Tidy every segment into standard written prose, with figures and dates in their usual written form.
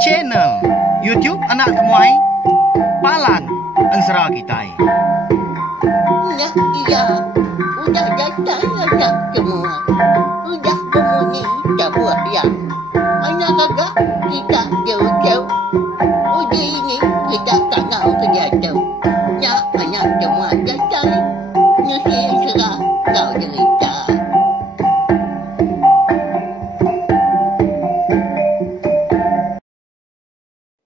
channel YouTube Anak Temuai Palan Ensera Kitai. Nah, iya, udah datang anak semua. Udah berbunyi sebuah yang anak kakak kita jauh-jauh. Uji ini kita tak tahu kejatuh. Ya, anak semua datang. Nusi serah kau cerita.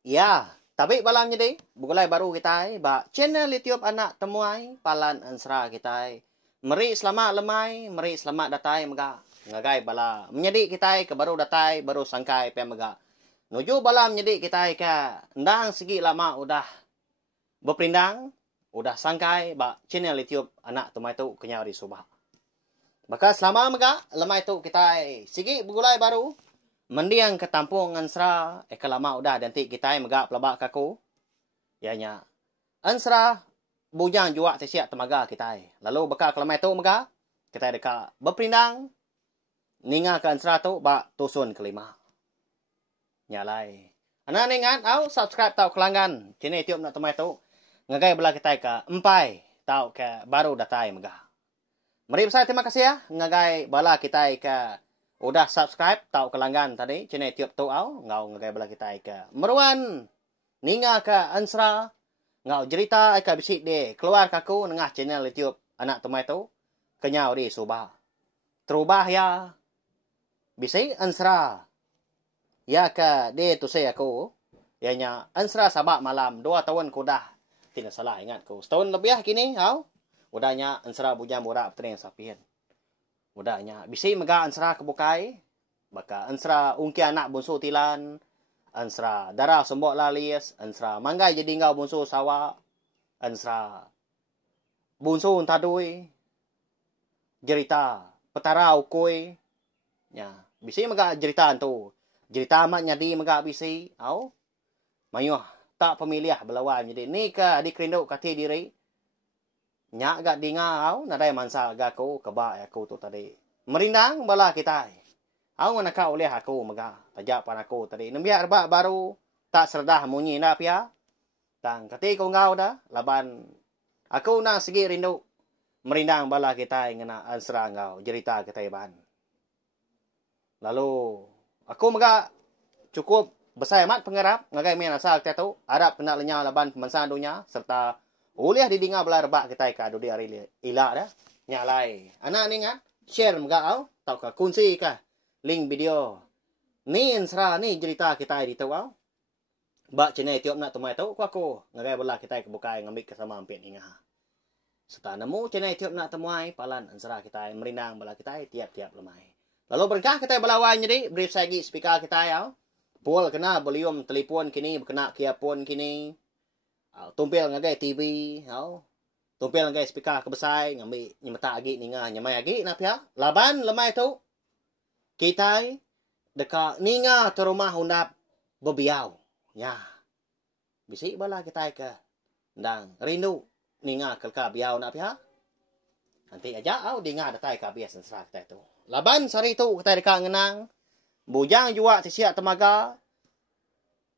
Ya, tapi balam jadi bukulai baru kita ba channel YouTube Anak Temuai Palan Ensera kita. Meri selamat lemai, meri selamat datai mega. Ngagai bala menjadi kita ke baru datai baru sangkai pe mega. Nuju balam jadi kita ke ndang segi lama udah berpindang, udah sangkai ba channel YouTube Anak Temuai tu kenyau di Subah. Maka selama mega lemai tu kita segi bukulai baru mendiang ke tampung Ensera, lama udah nanti kita megak pelabak kaku. Ianya, Ensera bujang juak tesiak temaga kita. Lalu bekal kelamai tu megak, kita dekat berpindang, ninga ke Ensera tu bak tusun kelima. Nyalai. Anak ningat, au subscribe tau kelanggan. Channel YouTube Nak Temuai tu, ngagai belah kita ke empai, tau ke baru datai megak. Mari besar terima kasih ya, ngagai bala kita ke udah subscribe tau kelanggan tadi channel YouTube tu au ngau ngagai bala kita ke meruan ninga ke Ensera ngau cerita ka bisik de keluar kaku nengah channel YouTube Anak Temuai tu kenyau di Subah terubah ya bisik Ensera ya ke de tu saya aku ianya Ensera sabak malam 2 tahun ku dah tidak salah ingat ku setahun lebih kini au udahnya Ensera bujang borak petring sapian. Mudahnya, bisi mega Ensera kebukai, baka Ensera ungki anak bunsu tilan, Ensera darah sembok lalis, Ensera manggai jadi ngau bunsu sawa, Ensera bunsu tadui, jerita petara ukui, ya, bisi mega jerita tu, jerita amat nyadi mega bisi, au, mayuh tak pemiliah belawan jadi ni ke adik rindu kati diri. Nyak gak dingau nadai mansa gaku keba aku tu tadi. Merindang bala kita. Au nak oleh aku mega tajak pan aku tadi. Nembiak rebak baru tak serdah munyi na pia. Tang kati ko ngau dah laban aku nang segi rindu merindang bala kita ngena Ensera ngau cerita kita ban. Lalu aku mega cukup besar amat pengarap ngagai men asal kita tu Arab kena lenyau laban pemansa dunia serta uliah didinga belar bak kita ka do di ari ila dah nyalai anak ni ngat share mga au tau ka kunci ka link video ni Ensera ni cerita kita di tau au bak channel YouTube Nak Temuai tu aku ngagai bala kita ke bukai ngambil ke sama ampit inga serta nemu channel YouTube Nak Temuai Palan Ensera kita merindang bala kita tiap-tiap lemai lalu berkah kita belawan jadi brief sagi speaker kita au pol kena volume telefon kini kena kiapon kini tumpil ngagai TV, tumpil ngagai speaker kebesai, ngambil nyemata agi ninga nyamai agi na pia. Laban lemai tu kita dekat ninga tu rumah undap bebiau. Ya. Bisik bala kita ke ndang rindu ninga kelka biau na pia. Nanti aja au dinga datai ka bias Ensera kita tu. Laban sari tu kita dekat ngenang bujang jua tisiak temaga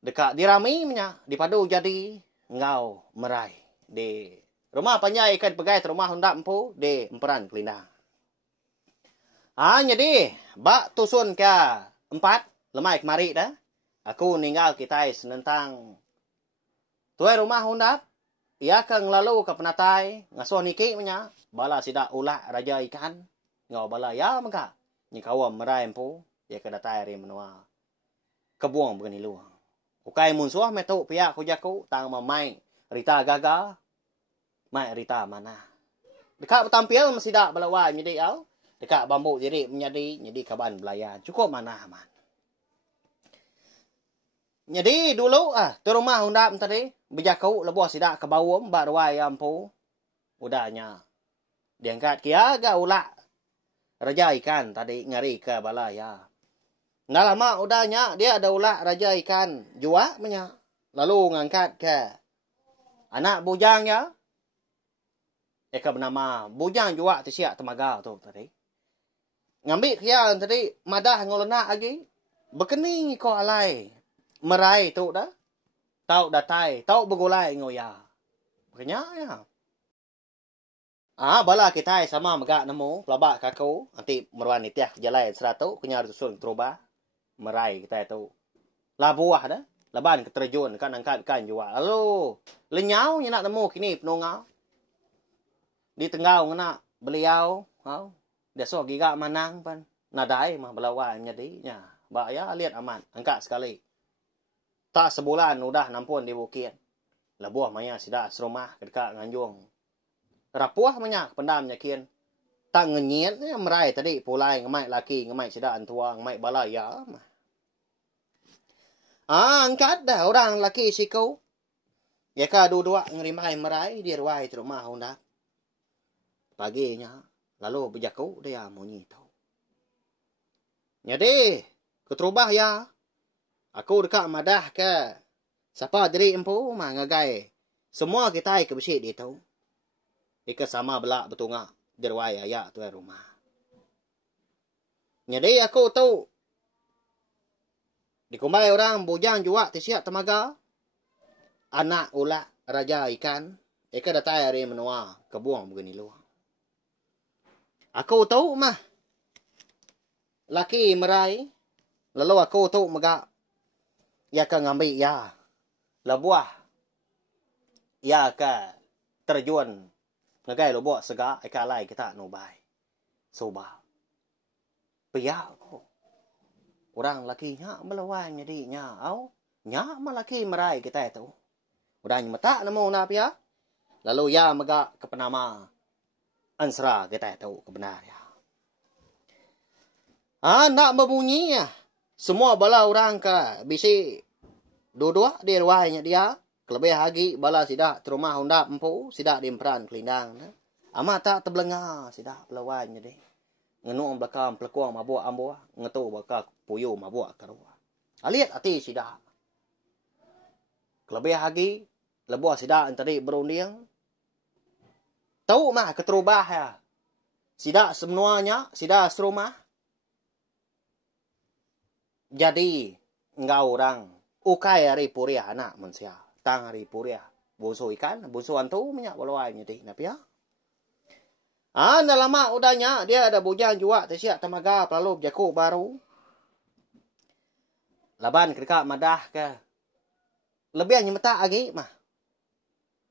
dekat dirami nya dipadu jadi ngau merai di rumah panjai ikan pegai rumah hendak empu di emperan kelina. Jadi bak tusun ke 4 lemai kemari dah. Aku ninggal kita senentang tuai rumah hendak ia ke ngelalu ke penatai ngasuh niki nya bala sidak ulah raja ikan ngau bala ya maka ni kawam merai empu ia ke datai ri menua kebuang begini luang. Ukai munsuah metu pihak kujaku tang mamai Rita gaga mai Rita mana. Dekat bertampil mesti dak belawan jadi au. Dekat bambu jadi menjadi kaban belayan. Cukup mana man. Jadi dulu tu rumah undap tadi bejakau lebuh sidak ke bawum bak ruai ampu. Udahnya diangkat kia ga ulak raja ikan tadi ngari ke balaya. Nggak lama udahnya dia ada ulah raja ikan jua menya. Lalu ngangkat ke anak bujangnya. Eka bernama bujang jua tisiak temaga tu tadi. Ngambil kia tadi madah ngolena lagi. Bekening ko alai. Merai tu dah. Tau datai. Tau begulai ngoya. Makanya ya. Bala kita sama megak nemu. Pelabak kakau. Nanti meruan nitiah jalai seratu. Kunya rusun teroba. Merai kita tu. Labuah dah. Laban keterjun kan angkat kan juga. Lalu. Lenyau yang nak nemu kini penungau. Di tengah nak beliau. Dia so giga manang pan. Nadai mah belawan jadi nya. Ba ya lihat aman. Angkat sekali. Tak sebulan udah nampun di bukit. Labuah maya sida serumah dekat nganjung. Rapuah manya pendam nyakin. Tak ngenyit merai tadi pulai ngemai laki ngemai sida antua ngemai bala ya. Angkat dah orang laki sikau. Ya ka dua-dua ngerimai merai di ruai rumah honda. Paginya lalu berjakau dia munyi tahu. Jadi, keterubah ya. Aku dekat madah ke. Siapa diri empu mah ngagai. Semua kita ke besit dia tahu. Ika sama belak betungak dirwai ayak tu rumah. Jadi aku tahu. Dikumbai orang bujang juga tisiak temaga. Anak ulat raja ikan. Ika datai hari menua kebuang begini luang. Aku tahu mah. Laki merai. Lalu aku tu megak. Ya ke ngambil ya. Lebuah. Ya ke terjun. Ngagai lebuah segak. Ika alai kita nubai. Soba. Piyak aku. Orang lakinya melawan jadi nya. Nya malaki merai kita itu. Udah nyemata nemu na piyak. Lalu ya megak ke penama. Ansra kita tahu kebenaran. Nak berbunyi ya. Semua bala orang ka bisi dua-dua di ruahnya dia. Kelebih lagi bala sidak terumah honda empu. Sidak diimperan kelindang. Amat tak terbelengah sidak pelawan jadi. Ngenuang belakang pelekuang mabuk ambuah. Ngetu bakal puyu mabuk karuah. Aliat hati sidak. Kelebih lagi. Lebuah sidak tadi berunding. Tahu mah keterubah ya. Sidak semuanya, sidak serumah. Jadi, engkau orang. Ukai hari puriah anak manusia. Tang hari puriah. Busu ikan, busu antu minyak walau jadi. Napi ya? Dah lama udahnya. Dia ada bujang juga. Tersiak temaga lalu berjaku baru. Laban kedekak madah ke. Lebih hanya mata lagi mah.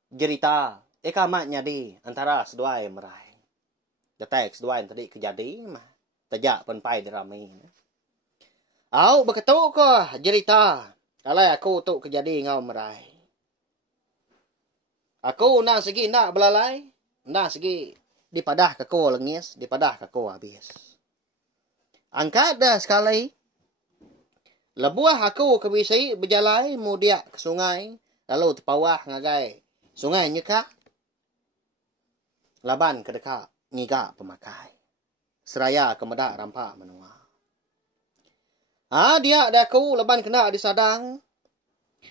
Jerita. Eka mak nyadi antara sedua yang merai. Detek sedua yang tadi kejadi mah. Tajak penpai dirami. Beketuk ko jerita. Alai aku tu kejadi ngau merai. Aku nak segi nak belalai. Nak segi dipadah ke ko lengis. Dipadah ke ko habis. Angkat dah sekali. Lebuah aku kebisai berjalai. Mudiak ke sungai. Lalu terpawah ngagai. Sungai nyekak. Laban ke dekat ngiga pemakai. Seraya kemedak rampak menua. Dia ada ku laban kena disadang.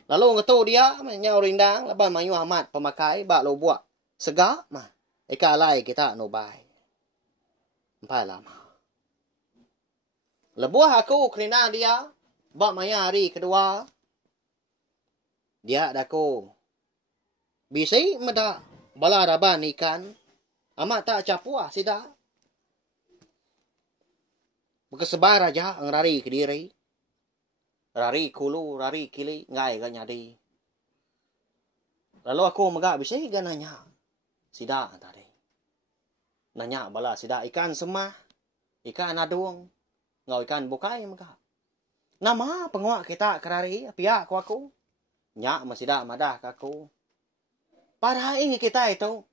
Lalu ngetu dia nyau rindang laban mayu amat pemakai bak lo buat segak mah. Eka alai kita nubai. Empat lama. Lebuah aku kerina dia bak maya hari kedua. Dia ada ku bisi medak bala raban ikan. Amat tak capuah sida. Berkesebar aja ang rari ke diri. Rari kulu, rari kili, ngai ka nyadi. Lalu aku megak bisa ikan nanya. Sida tadi. Nanya bala sida ikan semah. Ikan adung. Ngau ikan bukai megak. Nama penguak kita kerari. Pihak aku. Nyak masida madah kaku. Pada ini kita itu.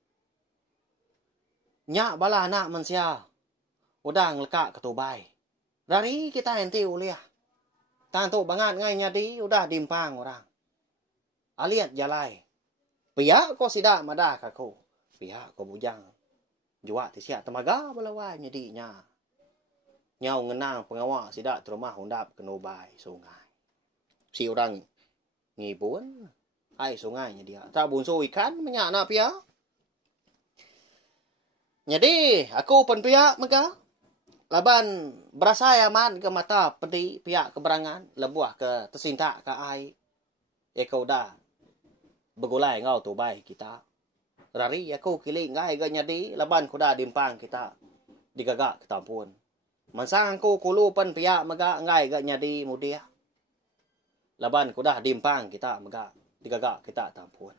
Nyak bala anak manusia. Udah ngelekak ketubai. Dari kita enti uliah. Tantu banget ngai nyadi. Udah dimpang orang. Aliat jalai. Pihak ko sida madah kaku. Pihak ko bujang. Jua tisiak temaga balawai nyadinya. Nyau ngenang pengawak sida terumah hundap kenubai sungai. Si orang ngibun. Hai sungainya dia. Tak bunso ikan menyak nak pihak. Jadi, aku pun pihak maka. laban berasa aman ke mata pedi pihak keberangan lebuah ke tersintak ke ai kau dah begulai ngau tu bai kita rari aku kili ngai ga nyadi laban ku dah dimpang kita digagak kita pun mansang aku kulu pan pihak maga ngai ga nyadi mudia laban ku dah dimpang kita maga digagak kita tampun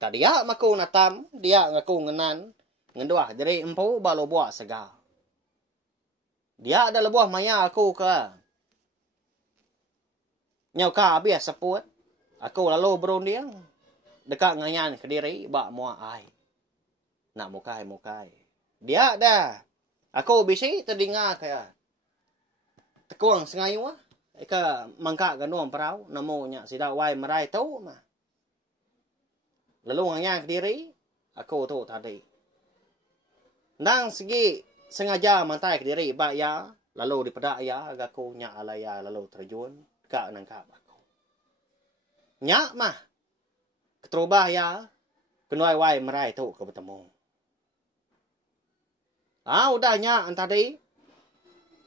tadia maku natam dia ngaku ngenan ngenduah dari empu balo buah sega dia ada lebuah maya aku ke nyau ka bias seput aku lalu berunding dekat ngayan Kediri bak mua ai nak mukai dia dah aku bisi terdengar kaya tekuang sengayu ka mangka ganuam perau namo nya sida wai marai tu mah lalu ngayan Kediri aku tu tadi nang segi sengaja mantai Kediri bak ya lalu dipedak ya agaku nya alaya lalu terjun ka nangkap aku nya mah keterubah ya kenuai wai merai tu ke bertemu udahnya tadi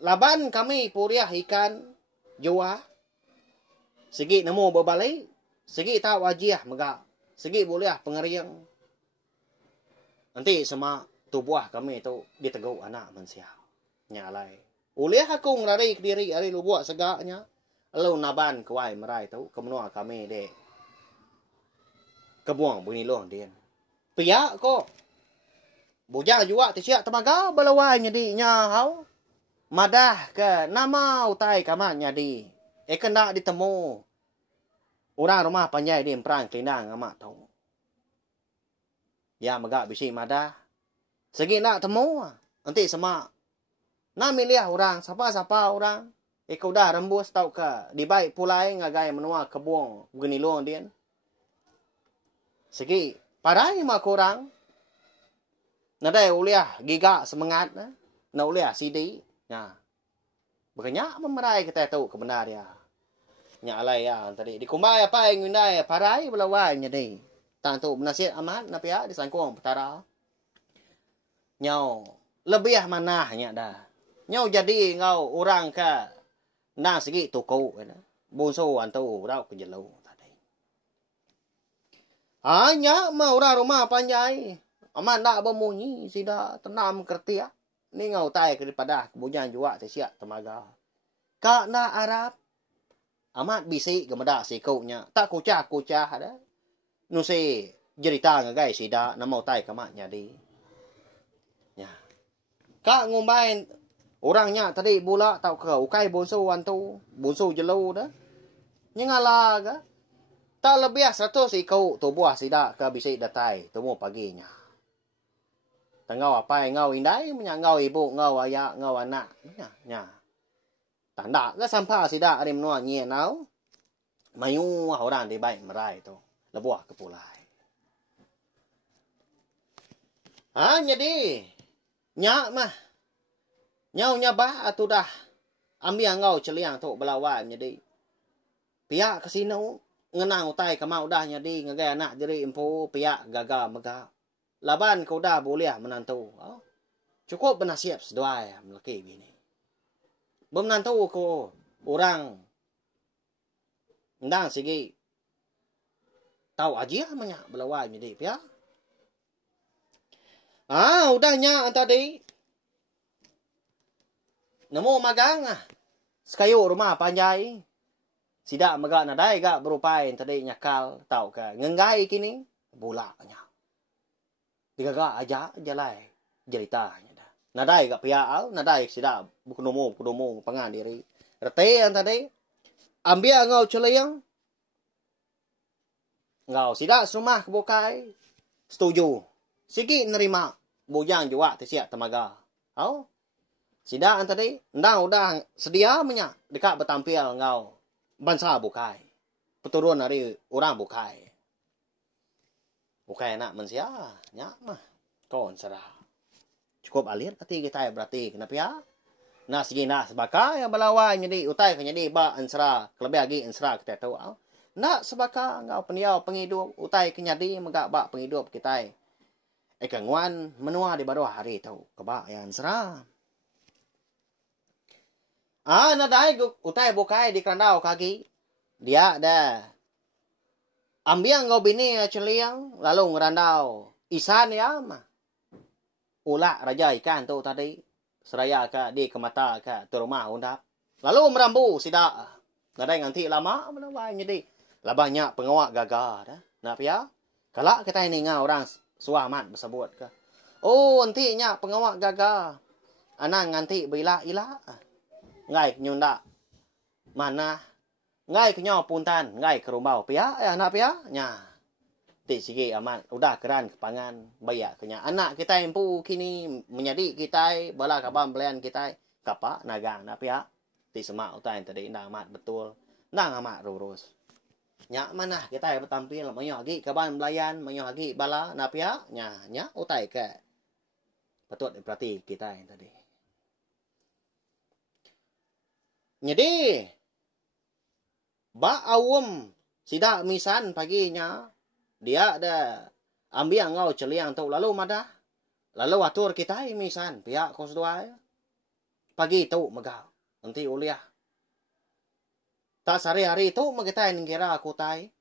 laban kami puriah ikan jua segi nemu berbalik segi tak wajiah mega segi boleh pengeriang nanti sama tubuh kami tu diteguk anak manusia nyalai ulih aku ngelari Kediri ari lu buat segaknya lalu naban kuai merai tu kemenua kami dek kebuang bunyi long dia pihak ko bujang juga tiap temaga balawai nyadinya hau madah ke nama utai kamat nyadi kena ditemu orang rumah panjai di perang kelindang amat tahu ya megak bisi madah segi nak temu nanti sama nak milih orang siapa orang kau dah rembus tau ke di baik pulai ngagai menua kebuang bunyi long dia segi padai mah kurang nadai uliah giga semangat na uliah sidi nya berkenyak memerai kita tahu kebenar ya nya alai ya tadi dikumbai apa yang ngundai padai belawai nyadi tantu menasihat amat na pihak disangkung petara nyau lebih manahnya dah nyau jadi ngau orang ka na segi tuku bonso antu rau ke jelo hanya mah orang rumah panjai. Aman nak bemunyi sida tenam kertia. Ni ngau tai daripada kebujan juga siap temaga. Kak na Arab. Amat bisik gemeda sikaunya. Tak kucah ada. Nusi cerita ngagai sida na mau tai kamatnya di. Ya. Kak ngumbain orangnya tadi bola tau ke ukai bonso antu, bonso jelo dah. Nyengala ke? Tak lebih 100 ikau tu buah sida ke bisik datai temu paginya. Tengau apa ngau indai menyangau ibu ngau ayah ngau anak nya. Tanda ke sampah sida ari menua nye nau. Mayu orang di baik merai tu. Lebuah ke pulai. Jadi nya mah. Nyau nyabah atu dah ambil ngau celiang tu belawan jadi. Pihak kasino ngenang utai kamau dah nyadi ngagai anak diri info pihak gagal mega laban kau dah boleh menantu cukup benasiap seduai melaki bini menantu ko orang ndang segi tahu aja banyak belawai nyadi pihak udahnya tadi nemu magang sekayu rumah panjai sida maga nadai ga berupai tadi nyakal tau ka ngengai kini bulaknya digaga aja jalai ceritanya dah nadai ga piau nadai sida bukunomo pangan diri rete yang tadi ambil ngau celiang ngau sida rumah kebukai setuju sigi nerima bujang juga siap temaga sida tadi ndang udah sedia menyak dekat bertampil ngau bangsa bukai. Peturun dari orang bukai. Bukai anak manusia. Nyak mah. Kon serah. Cukup alir hati kita berarti. Kenapa ya? Nah segi nak sebaka yang belawai jadi utai kan jadi ba ansra. Kelebih lagi ansra kita tahu. Nak sebaka ngau peniau penghidup. Utai kenyadi megak ba penghidup kita. Kangwan menua di baru hari tahu. Kebak yang ansra. Nadai utai bukai di kerandau kaki. Dia dah. Ambiang ngau bini celiang lalu ngerandau. Isan ya mah. Ulak raja ikan tu tadi. Seraya ka di ke mata ka tu rumah undap. Lalu merambu sida. Nadai nganti lama menawai jadi. Lah banyak pengawak gagah dah. Nak pia? Kalak kita ini ngau orang suamat bersebut ke. Oh, nantinya pengawak gagah. Anang nganti bila ila. Ngai nyunda. Mana? Ngai kenyo puntan, ngai ke rumah pia ya nak pia? Nya. Ti sigi amat udah keran kepangan bayak kenya. Anak kita empu kini menjadi kita bala kabam belian kita kapa nagang nak pia? Ti semak utai tadi nang amat betul. Nang amat lurus. Nya mana kita bertampil menyo lagi kaban belayan, menyo lagi bala nak pia? Nya utai ke. Patut diperhati kita yang tadi. Jadi ba awam sida misan paginya dia ada ambil ngau celiang tu lalu madah lalu atur kita misan pihak kos dua pagi tu megah nanti uliah tak sehari-hari tu kita yang kira aku tai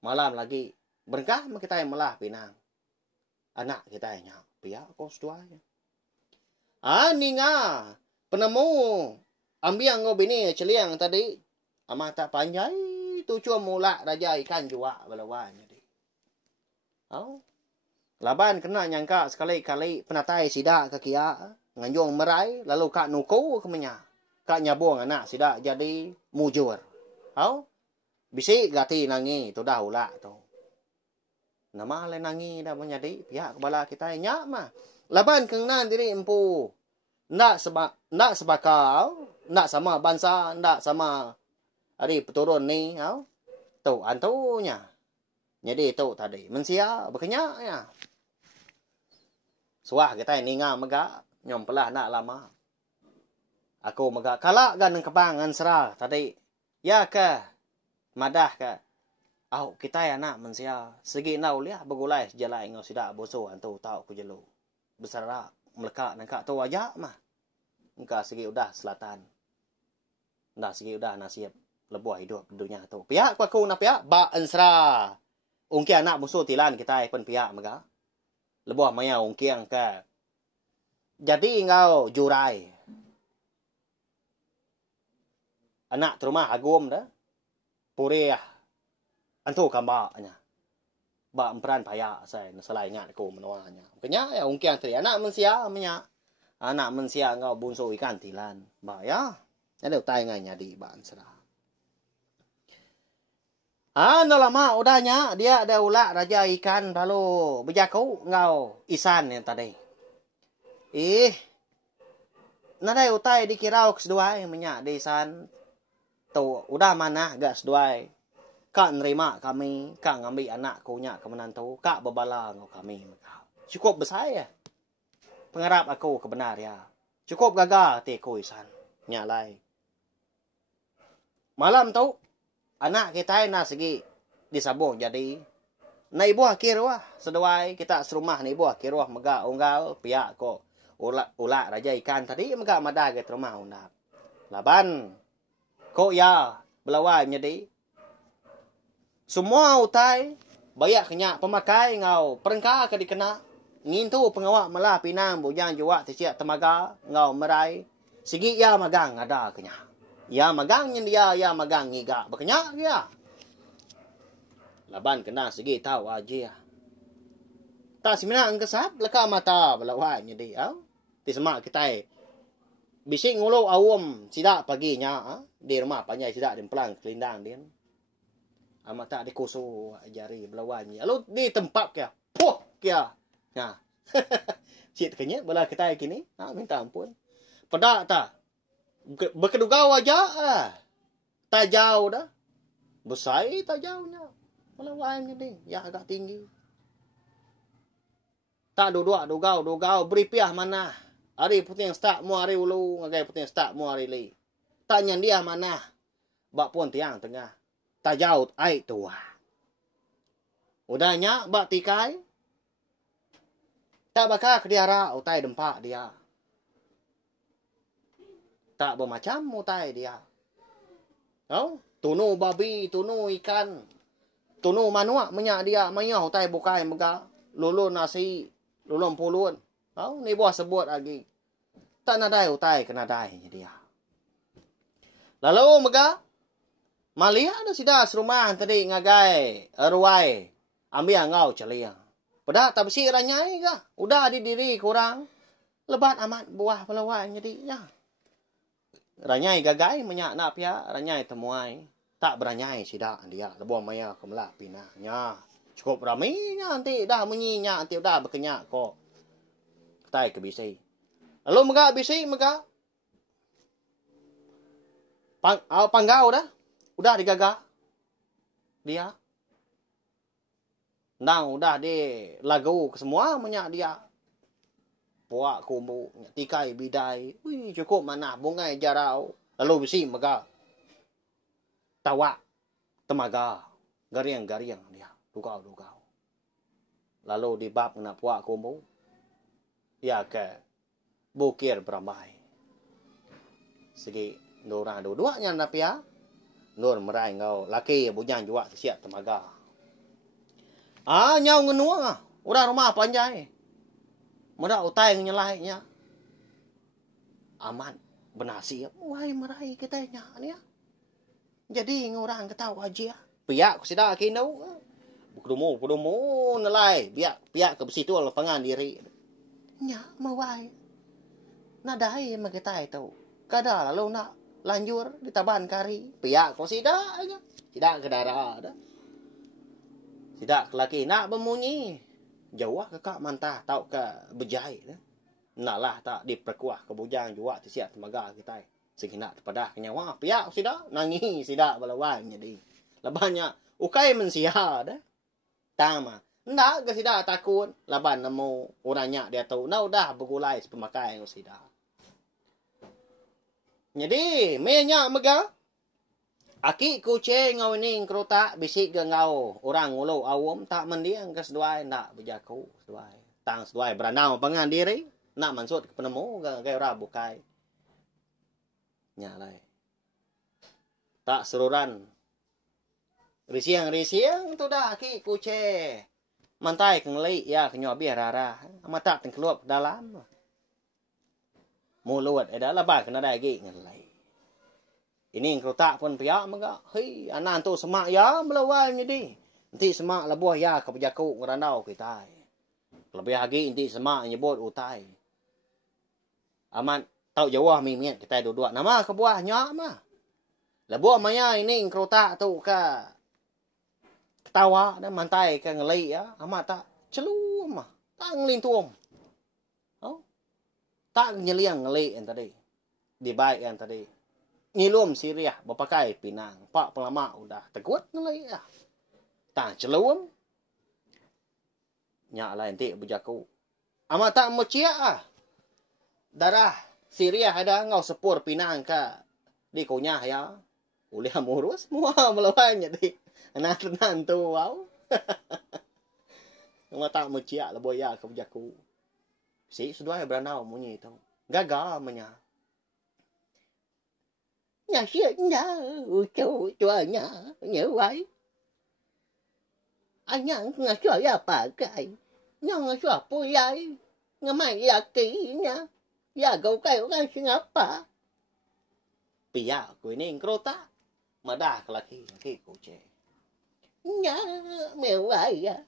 malam lagi berkah kita yang malah pinang anak kita yang pihak kos dua ninga penemu ambil ngau bini celiang tadi amat tak panjai tu cuma mula raja ikan juga belawan jadi. Laban kena nyangka sekali-kali penatai sida ke kia nganjung merai lalu kak nuku ke menya. Kak nyabung anak sida jadi mujur. Bisi gati nangi tu dah ulah tu. Nama le nangi dah menjadi pihak kepala kita nyak mah. Laban kena diri empu. Ndak sebakau, ndak sama bangsa, ndak sama hari peturun ni, tu antunya. Jadi tu tadi mensia berkenyak ya. Suah kita ini ngam megak nyom pelah nak lama. Aku megak kalak gan kebang ansra tadi. Ya ke madah ke. Kita ya nak mensia segi nau liah begulai sejalai ngau sidak boso antu tau ku jelu. Besar melekat nangka tu aja mah. Engka segi udah selatan. Ndak segi udah nasib lebuh hidup dunia tu. Pihak aku nak pihak ba ansra. Ungki anak musuh tilan kita pun pihak mega. Lebuh maya ungkiang ke. Jadi engkau jurai. Anak terumah agum dah. Puriah. Antu kambaknya. Ba emperan paya saya selai ingat aku menuanya. Kenya ya ungkiang teri anak mensia menya. Anak mensia engkau bunso ikan tilan. Ba ya. Ada utai nganya di ba ansra. Lama udahnya dia ada ulak raja ikan lalu berjaku ngau isan yang tadi. Nadai utai dikirau kesedua menyak di isan. Tu udah mana gak seduai. Kak nerima kami, kak ngambil anak kunya ke menantu, kak berbala ngau kami. Cukup besar ya. Pengharap aku kebenar ya. Cukup gagal tiku isan. Nyalai. Malam tu anak kita nak segi disabung jadi na ibu akhirwah seduai kita serumah ni ibu akhirwah mega unggal pihak ko ula raja ikan tadi mega madah ke rumah undap laban ko ya belawai jadi semua utai bayak kenyak pemakai ngau perengka ke dikena ngintu pengawak malah pinang bujang juak teciak temaga ngau merai segi ya magang ada kenyak ya magang dia ya magang ngiga berkenyak dia. Laban kena segi tahu aja. Tak semina angkesap leka mata belawan jadi Ti semak kita bising ngulu awam sidak paginya di rumah panjai sidak dan pelang kelindang dia. Amat tak dikusu jari belawan lalu di tempat kia. Puh kia. Nah. Cik kenya bela kita kini minta ampun. Pedak tak berkedugau aja tak jauh dah besar tak jauhnya melawan ni ya agak tinggi tak dugau beri piah mana hari puting start mu hari ulu ngagai puting start mu hari li tak nyan dia mana bak pun tiang tengah tak jauh ai tua udahnya bak tikai tak bakal kediara utai dempak dia Tak bermacam utai dia. Oh, tunu babi, tunu ikan, tunu manuak menyak dia mayah utai bukai mega. Lulun nasi, lulun pulun. Oh, ni buah sebut lagi. Tak nadai utai kena dai dia. Lalu mega Malia dah sida serumah tadi ngagai ruai ambil ngau celia. Pada tak bersih ranyai ke? Udah di diri kurang. Lebat amat buah pelawai jadi ya. Ranyai gagai menyak nak pia, ranyai temuai. Tak beranyai sida dia. Lebuah maya kemelak pinahnya. Cukup raminya nanti dah menyinya nanti dah berkenyak kok. Ketai ke bisi. Lalu mega bisi mega. Panggau dah. Udah digagak. Dia. Nang udah di lagu ke semua menyak dia. Puak kumbu, tikai bidai. Wih, cukup mana bungai jarau. Lalu besi mega. Tawa. Temaga. Gariang-gariang dia. Dugau-dugau. Lalu dibab kena puak kumbu. Ya ke. Bukir berambai. Segi dorang dua-duanya nak pia. Nur merai ngau. Laki bunyan juga siap temaga. Nyau ngenuang udah rumah panjai. Mudah utai nyelainya. Aman. Benasi. Wahai merai kitanya. Jadi ngorang ketahu aja. Piak sida kinau. Bukudumu nelai. Piak ke besi tu lapangan diri. Nya mawai. Nadai makitai tu. Kada lalu nak lanjur di taban kari. Piak kau sida aja. Sida ke darah dah. Sida ke laki nak bemunyi. Jauh ke kak mantah tau ke bejai dah. Naklah tak diperkuah ke bujang juga siap temaga kita. Sekina terpadah kenyawa. Piak sida nangi sida balawan jadi. Lebahnya ukai mensia dah. Tama. Ndak ke sida takut laban nemu orangnya dia tahu. Nah udah bergulai sepemakai ke sida. Jadi, minyak mega. Aki kucing ngau ning kerutak bisik ke ngau. Orang ngulu awam tak mendiang ke seduai. Nak berjaku seduai. Tang seduai beranau pengan diri. Nak mansut ke penemu ke ora bukai. Nyalai. Tak seruran. Risiang tu dah aki kucing. Mantai ke ngelik ya ke nyobi rara. Amat tak tengkeluap dalam. Mulut ada labah kena dagi ngelai. Ini kerutak pun pihak mega. Hei, anak tu semak ya melawan jadi. Nanti semak labuh ya ke pejaku ngerandau kita. Lebih lagi nanti semak nyebut utai. Amat tahu jawah mimiat kita dua-dua. Nama ke buahnya mah. Labuh maya ini kerutak tu ke ketawa dan mantai ke ngelai ya. Amat tak celum mah. Tak ngelintuam. Tak nyeliang ngelik yang tadi. Dibaik yang tadi. Nyilum siriah. Berpakai pinang. Pak pelama udah tegut ngelik lah. Tak celum. Nyak lah nanti berjaku. Amat tak meciak lah. Darah siriah ada ngau sepur pinang ke. Di kunyah ya. Boleh murus. Muah melawan jadi. Anak tenan tu. Wow. Amat tak meciak lah boya ke berjaku. Si sudah beranau munyi tu. Gagal menya. Nhà siết nhà chuanya nhớ vậy. Anh nhận ngà sửa ya bà cái. Nhưng ngà sửa bùi ai. Ngà mày ya kỹ nha. Ya gấu cái sinh áp bà. Pia của nên krota. Mà đà là khi cổ trẻ. Nhà mèo vậy à.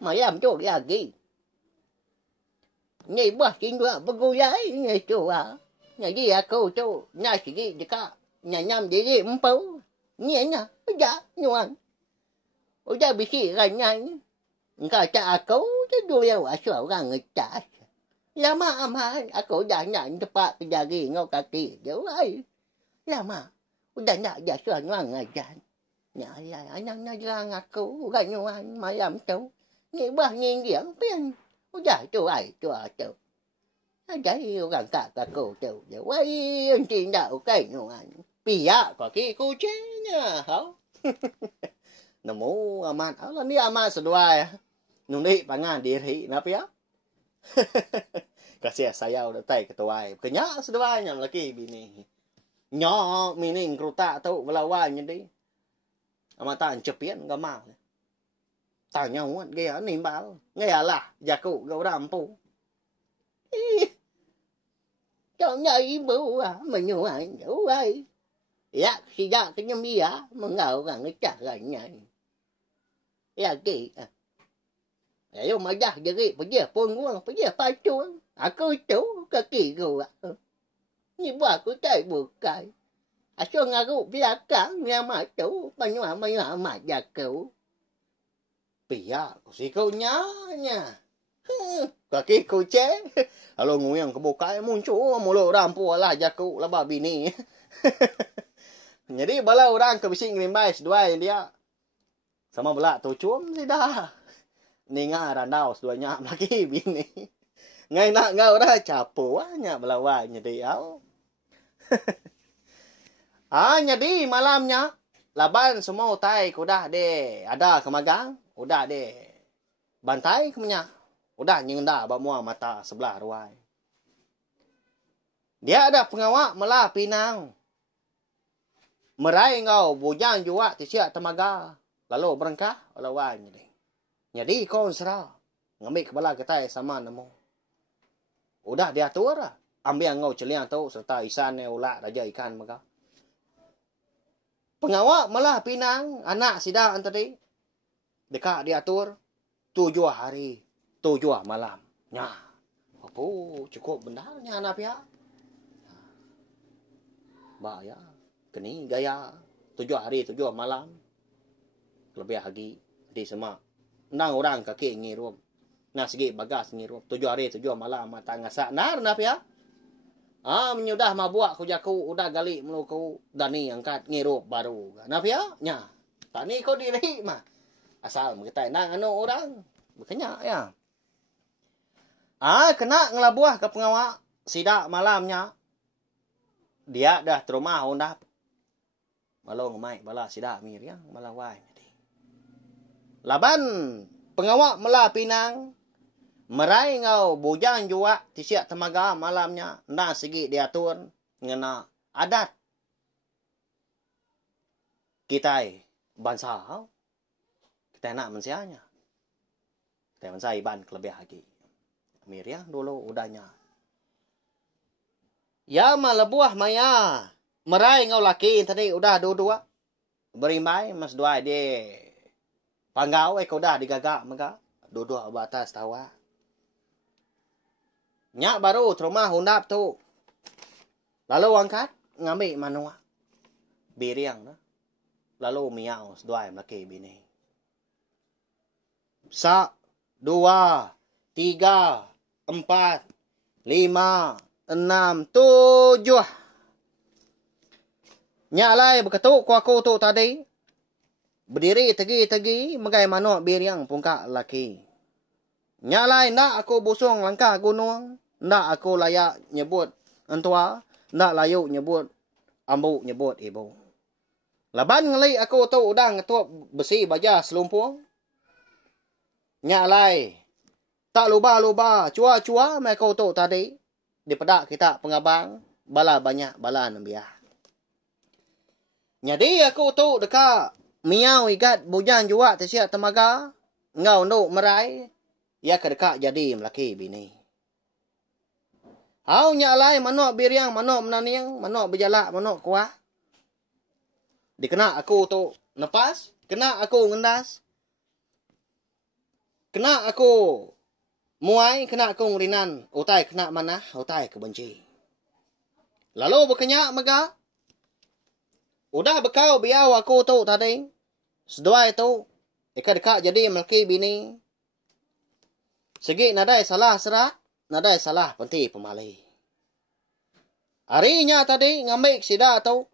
Mà làm chỗ ya kỹ. Nhảy bớt xin qua bà cô gái nhảy chỗ à. Nhảy gì à cô chỗ. Nhảy chỉ gì cả. Nhảy nhằm gì không bấu. Nhảy nha. Dạ nhoan. Ôi cha bị khi gà nhanh. Cả cha cấu chứ đuôi eo à sửa gà người cha. Là mà à cổ dạ nhảy cho bà cái dạ ghi ngô cả kỳ dấu ấy. Là mà. Ôi dạ nhảy dạ sửa nhoan người cha. Nhảy dạ nhảy ra ngạc cấu gà nhoan mà làm cháu. Nhảy bớt nhìn diễn bên. Ôi dạ chỗ ấy chỗ à chỗ. Cái yêu gần cả cổ chỗ. Quay anh chị đạo cái nhoan. Bì á có cái cô chế nha. Không? Namo aman. Ala ni aman seduai. Nung ni pangan diri na pia. Kasih sayau datai ketuai. Kenyak seduanya lelaki bini. Nyo mining kerutak tu belawan jadi. Amata cepian gamal. Tanya huat gaya nimbal. Ngayalah jaku gau rampu. Cho nhảy bố à, mà nhiều ai nhủ ai. Dạ, khi ra cái nhâm ý á, mà ngầu rằng nó trả lại nhảy. Dạ, kì à. Dạ, mà ra, giờ kì, bây giờ bôi nguồn, bây giờ phải chuông. À, cô chú, cái kỳ gù à. Nhưng mà cứ chạy buộc cái. À, cho ngà gù, bây giờ cả, nghe mà chú, mà giả cứu. Pia, si kau nha. Kaki kau ce. Kalau nguyang ke bukai muncul mulu rampu lah jaku lah babi ni. Jadi bala orang ke bising rimbai sedua dia. Sama bela tu cum si dah. Ninga randau seduanya lagi bini. Ngai nak ngau dah capo nya belawan jadi au. Jadi malamnya laban semua utai kudah de ada kemagang, udah de bantai kemenyak. Udah nyenda bamua mata sebelah ruai. Dia ada pengawak melah pinang. Merai ngau bujang jua tisiak temaga. Lalu berengkah lawan jadi. Jadi kau serah. Ngambil kepala ketai sama nemu. Udah diatur lah. Ambil ngau celiang tu serta isan ulak raja ikan mega. Pengawak melah pinang anak sidang tadi. Dekat diatur 7 hari. 7 malam. Nya. Apa cukup benarnya anak pihak. Ba ya. Kini gaya 7 hari 7 malam. Lebih lagi di semak. Nang orang kaki ngirum. Nah segi bagas ngirum. 7 hari 7 malam mata ngasak nar anak pihak. Menyudah mabuak ku jaku udah gali meluku dani angkat ngirup baru. Anak pihak nya. Tani kau diri mah. Asal kita nang anu orang. Berkenyak ya. Kena ngelabuah ke pengawak. Sidak malamnya. Dia dah terumah undap. Malu ngemai bala sidak miriang malawai. Laban pengawak melah pinang. Merai ngau bujang jua tisiak temaga malamnya. Nang segi diatur ngena adat. Kita bangsa. Kita nak mensianya. Kita bangsa iban kelebih lagi. Miriam dulu udahnya. Ya malebuah maya. Merai ngau laki tadi udah dua-dua. Berimai mas dua dia. Panggau kau dah digagak mega. Dua-dua batas tawa. Nyak baru terumah hundap tu. Lalu angkat ngambil manua. Biriang dah. Lalu miau sedua laki bini. 1, 2, 3, 4, 5, 6, 7. Nyalai berketuk ku aku tu tadi. Berdiri tegi-tegi megai manuk biriang pungkak laki. Nyalai nak aku busung langkah gunung. Nak aku layak nyebut entua. Nak layuk nyebut ambu nyebut ibu. Laban ngelai aku tu udah ngetup besi baja selumpung. Nyalai. Tak luba-luba, cua-cua mai kau tu tadi. Di pedak kita pengabang, bala banyak bala nambiah. Jadi aku tu dekat miau igat bujang jua tesiak temaga. Ngau nduk merai, ya ke dekat jadi melaki bini. Hau nyalai manuk biriang, manuk menaniang, manuk berjalak, manuk kuah. Dikena aku tu nepas, kena aku ngendas. Kena aku muai, kena aku ngerinan. Utai kena mana, utai kebenci. Lalu berkenyak mega. Udah bekau biau aku tu tadi. Sedua itu. Dekat-dekat jadi melaki bini. Segi nadai salah serak. Nadai salah penti pemalih. Harinya tadi ngambil sida tu.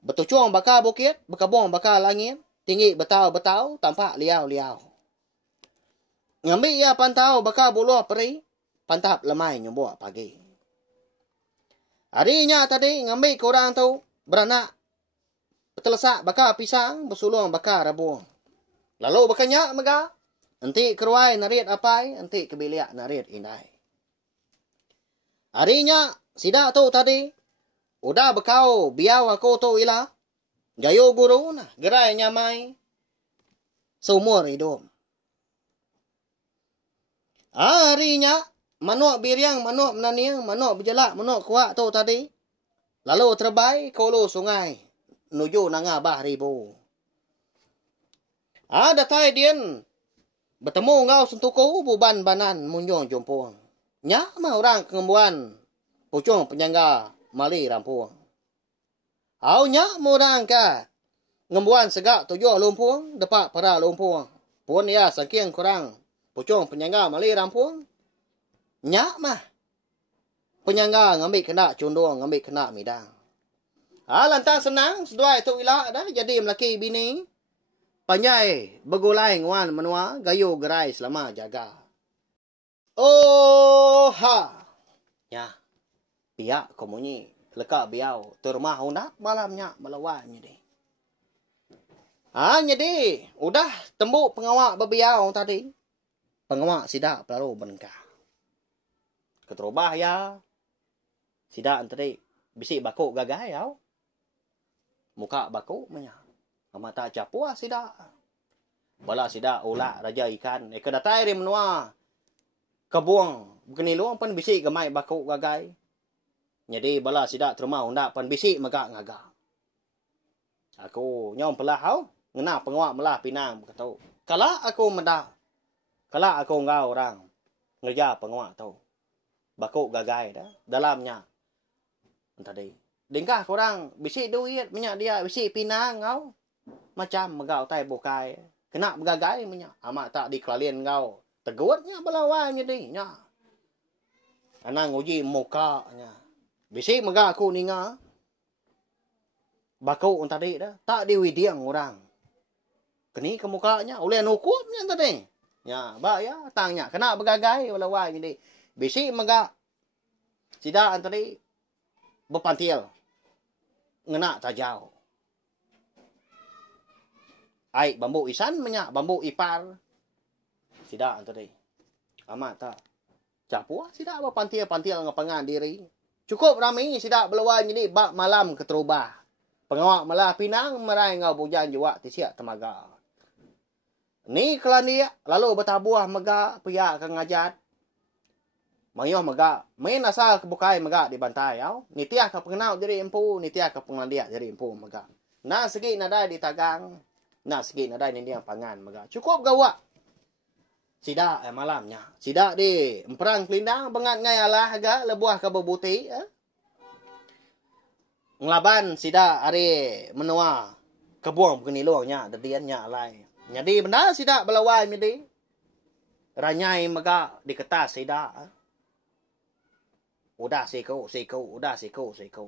Betucuang bakal bukit. Berkabung bakal langit. Tinggi betau-betau. Tampak liau-liau. Ngambil ia pantau bakal buluh peri. Pantap lemai nyubuak pagi. Harinya tadi ngambil korang tu. Beranak. Betelesak bakal pisang. Bersulung bakal rabuang. Lalu berkenyak mega. Nanti keruai narit apai. Nanti kebiliak narit indai. Harinya, sida tu tadi, udah bekau biau aku tu ila. Gayo guru na, gerai nyamai. Seumur hidup. Harinya, manuk biriang, manuk menaniang, manuk berjelak, manuk kuak tu tadi. Lalu terbaik ke hulu sungai. Menuju Nangabah Ribu. Datai dian. Bertemu ngau sentuku buban banan munyong jumpung. Nyak mah orang kengembuan. Pucung penyangga mali rampuang. Au nyak murang ka. Ngembuan segak tujuh lumpung. Depak para lumpung. Pun ya saking kurang. Pucung penyangga mali rampuang. Nyak mah. Penyangga ngambil kena cundung. Ngambil kena midang. Lantas senang. Seduai tu ilak dah. Jadi melaki bini. Panjai begulai nguan menua gayu gerai selama jaga. Oh ha. Ya. Pihak komunyi lekak biau termah hundak malamnya melawannya deh. Jadi udah tembuk pengawak bebiau tadi. Pengawak sidak pelaru benengkah. Keterubah ya. Sidak tadi bisik bakuk gagai ya. Muka bakuk menyak. Mata capua sida. Bala sida ulak raja ikan. Kedatai rim menua. Kebuang. Begini luang pan bisik gemai bakuk gagai. Jadi bala sida terima hundak pan bisik megak ngagak. Aku nyom pelah hau. Ngena pengawak melah pinang. Kata, kala aku medah. Kala aku ngau orang. Ngerja pengawak tu. Bakuk gagai dah. Dalamnya. Tadi. Dengkah korang bisik duit. Minyak dia bisik pinang ngau. Macam megau tai bukai. Kena begagai minyak. Amat tak dikelalian kau. Tegurnya belawan jadi. Nya. Anang uji muka. Nya. Bisik megak aku ninga. Bakau tadi dah. Tak diwidiang orang. Keni ke mukanya. Oleh hukumnya tadi. Nya. Ba ya. Tangnya. Kena begagai belawan jadi. Bisik megak. Sida tadi. Berpantil. Ngena tajau. Ai bambu isan menyak bambu ipar. Sida tadi. Amat tak. Capua sida apa pantil-pantil ngapangan diri. Cukup ramai sida belawan jadi bak malam keterubah. Pengawak malah pinang merai ngau bujan jua tisiak temaga. Ni kelan dia lalu bertabuah mega pihak ke ngajat. Mayuh mega main asal kebukai mega dibantai au. Ni tiah ke pengenau jadi empu, ni tiah ke pengelandiak jadi empu mega. Nah segi nada ditagang. Nak sikit ada ni dia pangan mega. Cukup gawak. Sida malamnya. Sida di emperang kelindang bengat ngai alah agak lebuah ke bebuti. Ngelaban sida hari menua kebuang begini luangnya dediannya alai. Jadi benda sida belawan jadi. Ranyai mega di kertas sida. Udah siko.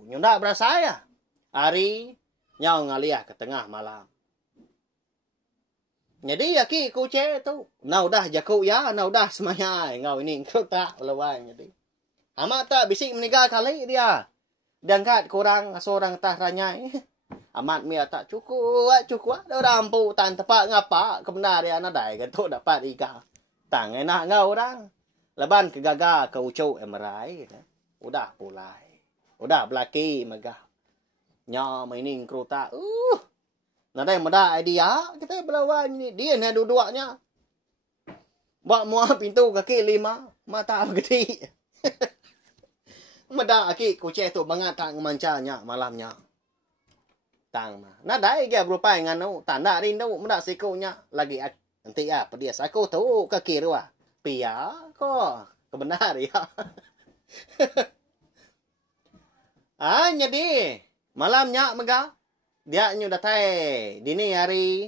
Nyunda berasa ya. Hari nyau ngaliah ke tengah malam. Jadi yaki kuce tu. Nah udah jaku ya. Nah udah semaya. Ngau ini ngau tak lawan jadi. Amat tak bisik meninggal kali dia. Diangkat kurang seorang tah ranyai. Amat mia tak cukup. Dah rampu tan tepat ngapa. Kebenar dia nadai kan tu dapat iga. Tang enak ngau orang. Leban kegagal ke ucuk emerai. Udah pulai. Udah belaki megah. Nya mainin kru tak. Nadai meda idea kita belawan ni dia ni dua-duanya. Buat muah pintu kaki 5 mata gede. Meda aki kucing tu bangat tak ngemancanya malamnya. Tang mah. Nadai dia berupa nganu tanda rindu meda sikunya lagi nanti apa dia aku tu kaki ruah. Pia kok kebenar ya. Jadi malamnya mega dia nyu datai dini hari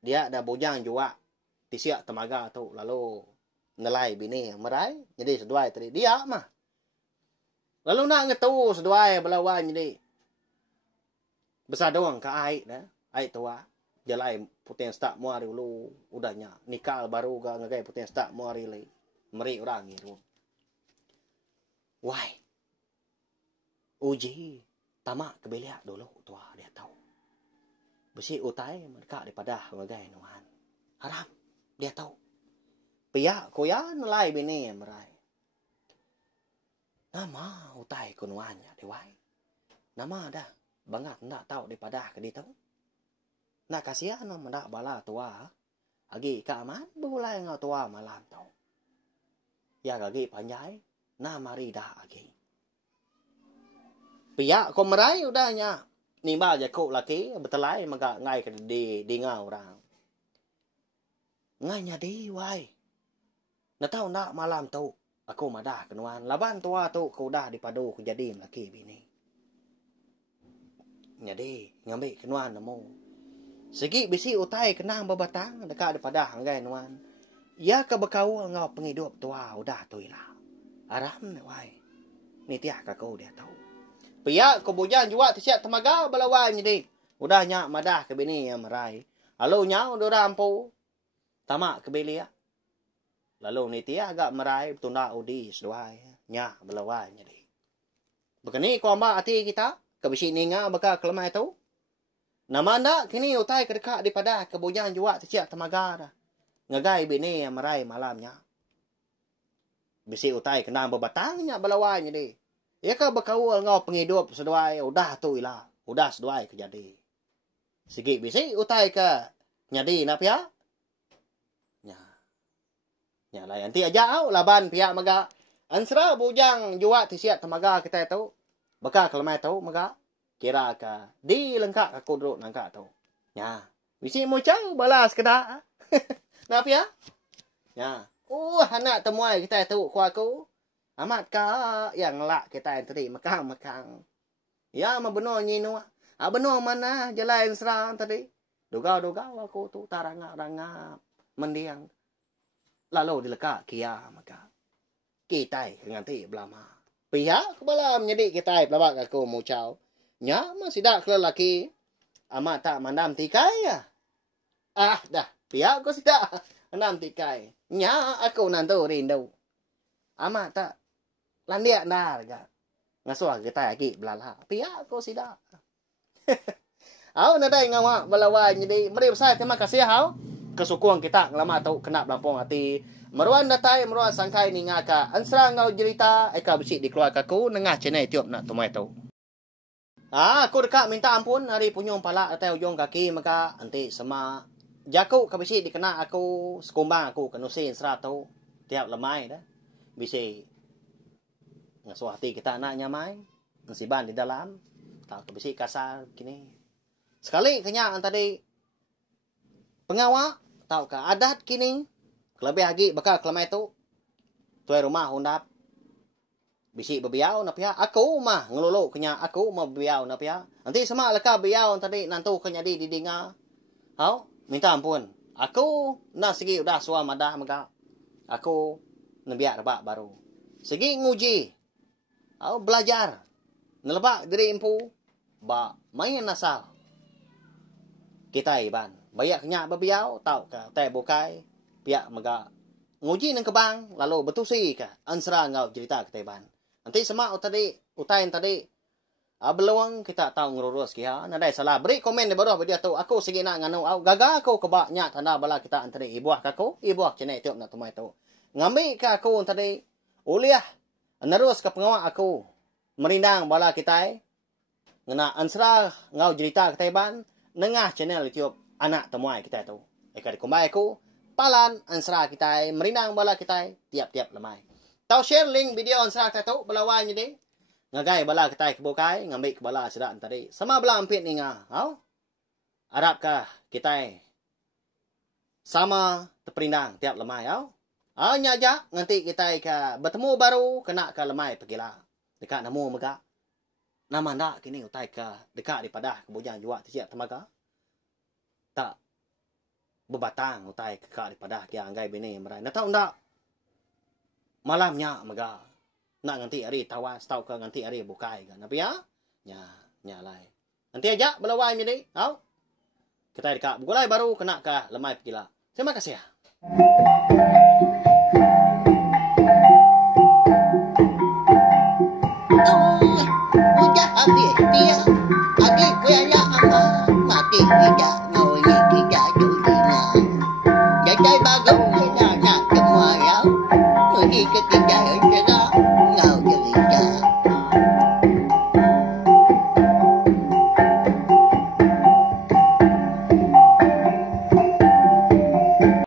dia ada bujang jua tisiak temaga tu lalu nelai bini merai jadi seduai tadi dia mah lalu nak ngetu seduai belawan jadi besar doang ke air dah air tua jalai putih stak muari ulu udahnya nikah baru ga ngagai putih stak muari le meri orang ni why uji tamak kebeliak dulu tua dia tahu. Besi utai mereka daripada ngagai nuan. Haram dia tahu. Pihak koya nilai bini merai. Nama utai kunuannya dewai. Nama dah bangat nak tahu daripada ke dia tahu. Nak kasihan nama nak bala tua. Agi ka aman bulai ngau tua malam tahu. Ya agi panjai na mari dah agi. Pihak ko merai udahnya. Ni ba ja ko laki betelai maga ngai ke di ngau orang. Ngai nya di wai. Na tahu nak malam tahu. Aku madah kenuan. Laban tua tu aku dah dipadu ku jadi laki bini. Jadi ngambil kenuan nemu. Segi bisi utai kenang babatang dekat daripada hanggai nuan. Ya ke berkaul ngau penghidup tua udah tu lah. Aram ni wai. Ni tiah ka kau dia tahu. Pihak kebujan juga tersiap temaga balawan jadi. Udah nyak madah ke bini yang merai. Lalu nyau udah rampu. Tamak ke beli ya. Lalu ni tiah agak merai tunda udi seduai. Nyak balawan jadi. Begini kau mak hati kita. Kebisi ninga bakal kelemai tu. Nama anda kini utai kedekat daripada kebujan juga tersiap temaga dah. Ngagai bini yang merai malamnya. Bisi utai kena berbatangnya balawan jadi. Ya ke berkaul ngau penghidup seduai. Udah tu ilah. Udah seduai ke jadi. Sikit bisi utai ke nyadi nak pihak. Ya lah nanti aja au laban pihak maga. Ansra bujang juga tersiap temaga kita tu. Bakal kelemai tu maga. Kira ka di lengkap aku duduk nangkak tu. Ya. Bisi mucang balas kedak. Nak pihak. Ya. Anak temuai kita tu ku aku. Amat ka yang lak kita yang tadi makang-makang. Ya mabenar nyinu. Benar mana jalan serang tadi. Dugau-dugau aku tu tarangap-rangap mendiang. Lalu dilekak kia maka. Kita nganti belama. Pihak kepala menjadi kita pelabak aku mucau. Nya masih dak lelaki. Amat tak mandam tikai ya. Dah. Pihak aku sidak. Mandam tikai. Nya aku nantu rindu. Amat tak. Landiak dah ga. Ngasuh kita lagi belala. Pihak aku sidak. Au nadai ngawa balawan jadi. Mari besar terima kasih hau. Kesukung kita ngelama tahu kena belampung hati. Meruan datai, meruan sangkai ni ngaka. Ansra ngau cerita, eka bersih di keluarga ku. Nengah channel tiup nak tumai tahu. Aku dekat minta ampun. Hari punyung pala datai ujung kaki. Maka nanti sama. Jaku ke bersih dikena aku. Sekumbang aku kenusin serah tahu. Tiap lemai dah. Bisi. Ngasuh hati kita nak nyamai. Ngesiban di dalam. Tak ke bersih kasar kini. Sekali kenyakan tadi. Pengawak, tahu ke adat kini, lebih lagi bakal kelemai tu, tuai rumah hundap, bisi berbiau nak pihak, aku mah ngelulu kenya, aku mah berbiau nak pihak, nanti sama leka biau tadi nantu kenya di dengar, hau, minta ampun, aku nak segi udah suam madah maka, aku nebiak rebak baru, segi nguji, hau belajar, nelebak diri impu, ba main nasal, kita iban. Bayak nyak berbiau, tahu ke, teh bukai, pihak mega nguji nang kebang, lalu betusi ke, ansra ngau cerita ke teban. Nanti semak tadi, utain tadi, beluang kita tahu ngurus kia, nadai salah. Beri komen di bawah video tu, aku segi nak nganu, gagal aku kebak nyak tanda bala kita antari ibuah kaku, ibuah cene tiup nak tumai tu. Ngambil ke aku tadi, uliah, nerus ke pengawak aku, merindang bala kita, ngena ansra ngau cerita ke teban, nengah channel tiup. Anak temuai kita tu. Eka dikumbai aku. Palan ansra kita. Merindang bala kita. Tiap-tiap lemai. Tau share link video ansra kita tu. Belawan jadi. Ngagai bala kita kebukai. Ngambil ke bala sedang tadi. Sama bala ampit ni nga. Harapkah kita. Sama terperindang tiap lemai. Nyajak. Nanti kita bertemu baru. Kena ke lemai pergilah. Dekat namu mega. Nama nak kini utai ke. Dekat daripada kebujan juga. Tersiap temaga. Tak berbatang utai kekak daripada kia anggai bini merai. Nak tahu tak? Malamnya mega. Nak nganti hari tawas tahu ke nganti hari bukai kan. Tapi ya? Nya lai. Nanti aja belawai jadi. Tahu? Kita dekat bukulai baru kena ke lemai pergilah. Terima kasih ya. Udah habis dia. Adik kuya mati tidak. Tidak dulu. Jadi bagus.